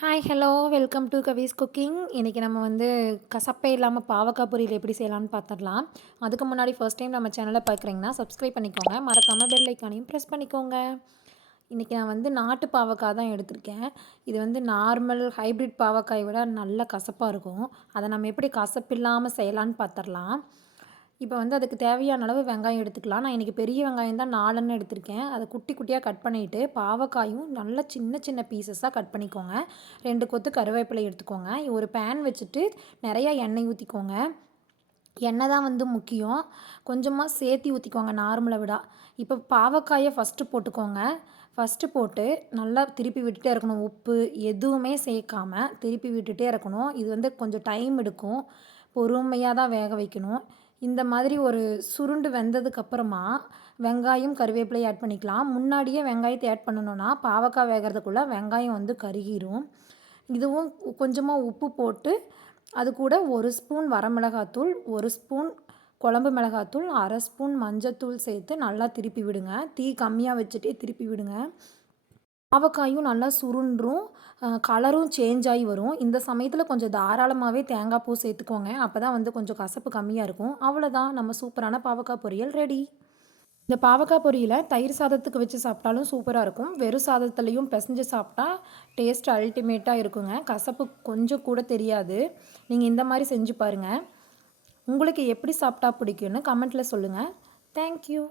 Hi hello welcome to Swiss cooking. இன்றைக்கி நம்ம வந்து கசப்பே இல்லாமல் பாவக்காய் பொரியல் எப்படி செய்யலாம்னு பார்த்துடலாம். அதுக்கு முன்னாடி ஃபர்ஸ்ட் டைம் நம்ம சேனலை பார்க்குறீங்கன்னா சப்ஸ்கிரைப் பண்ணிக்கோங்க, மறக்காமல் பெல் ஐக்கானையும் ப்ரெஸ் பண்ணிக்கோங்க. இன்றைக்கி நான் வந்து நாட்டு பாவக்காய் தான் எடுத்திருக்கேன். இது வந்து நார்மல் ஹைப்ரிட் பாவக்காயை விட நல்ல கசப்பாக இருக்கும். அதை நம்ம எப்படி கசப்பு இல்லாமல் செய்யலான்னு பார்த்துடலாம். இப்போ வந்து அதுக்கு தேவையான அளவு வெங்காயம் எடுத்துக்கலாம். நான் இன்றைக்கி பெரிய வெங்காயம் தான் 4 எடுத்திருக்கேன். அதை குட்டி குட்டியாக கட் பண்ணிவிட்டு பாவக்காயும் நல்லா சின்ன சின்ன பீசஸாக கட் பண்ணிக்கோங்க. 2 கொத்து கருவேப்பிலை எடுத்துக்கோங்க. ஒரு பேன் வச்சுட்டு நிறையா எண்ணெய் ஊற்றிக்கோங்க. எண்ணெய் தான் வந்து முக்கியம். கொஞ்சமாக சேர்த்தி ஊற்றிக்கோங்க நார்மலை விட. இப்போ பாவக்காயை ஃபஸ்ட்டு போட்டுக்கோங்க. ஃபஸ்ட்டு போட்டு நல்லா திருப்பி விட்டுட்டே இருக்கணும். உப்பு எதுவுமே சேர்க்காம திருப்பி விட்டுட்டே இருக்கணும். இது வந்து கொஞ்சம் டைம் எடுக்கும். பொறுமையாக தான் வேக வைக்கணும். இந்த மாதிரி ஒரு சுருண்டு வெந்ததுக்கப்புறமா வெங்காயம் கருவேப்பிலை ஆட் பண்ணிக்கலாம். முன்னாடியே வெங்காயத்தை ஆட் பண்ணணுன்னா பாவக்காய் வேகிறதுக்குள்ளே வெங்காயம் வந்து கருகிரும். இதுவும் கொஞ்சமாக உப்பு போட்டு அது கூட 1 ஸ்பூன் வரமிளகாத்தூள், 1 ஸ்பூன் குழம்பு மிளகாத்தூள், 1/2 ஸ்பூன் மஞ்சத்தூள் சேர்த்து நல்லா திருப்பி விடுங்க. தீ கம்மியாக வச்சுட்டே திருப்பி விடுங்க. பாவக்காயும் நல்லா சுருண்டும், கலரும் சேஞ்ச் ஆகி வரும். இந்த சமயத்தில் கொஞ்சம் தாராளமாகவே தேங்காய் பூ சேர்த்துக்கோங்க. அப்போ தான் வந்து கொஞ்சம் கசப்பு கம்மியாக இருக்கும். அவ்வளோதான், நம்ம சூப்பரான பாவக்காய் பொரியல் ரெடி. இந்த பாவக்காய் பொரியலை தயிர் சாதத்துக்கு வச்சு சாப்பிட்டாலும் சூப்பராக இருக்கும். வெறும் சாதத்துலேயும் பிசைஞ்சு சாப்பிட்டா டேஸ்ட் அல்டிமேட்டாக இருக்குங்க. கசப்பு கொஞ்சம் கூட தெரியாது. நீங்கள் இந்த மாதிரி செஞ்சு பாருங்கள். உங்களுக்கு எப்படி சாப்பிட்டா பிடிக்கும்னு கமெண்ட்டில் சொல்லுங்கள். தேங்க்யூ.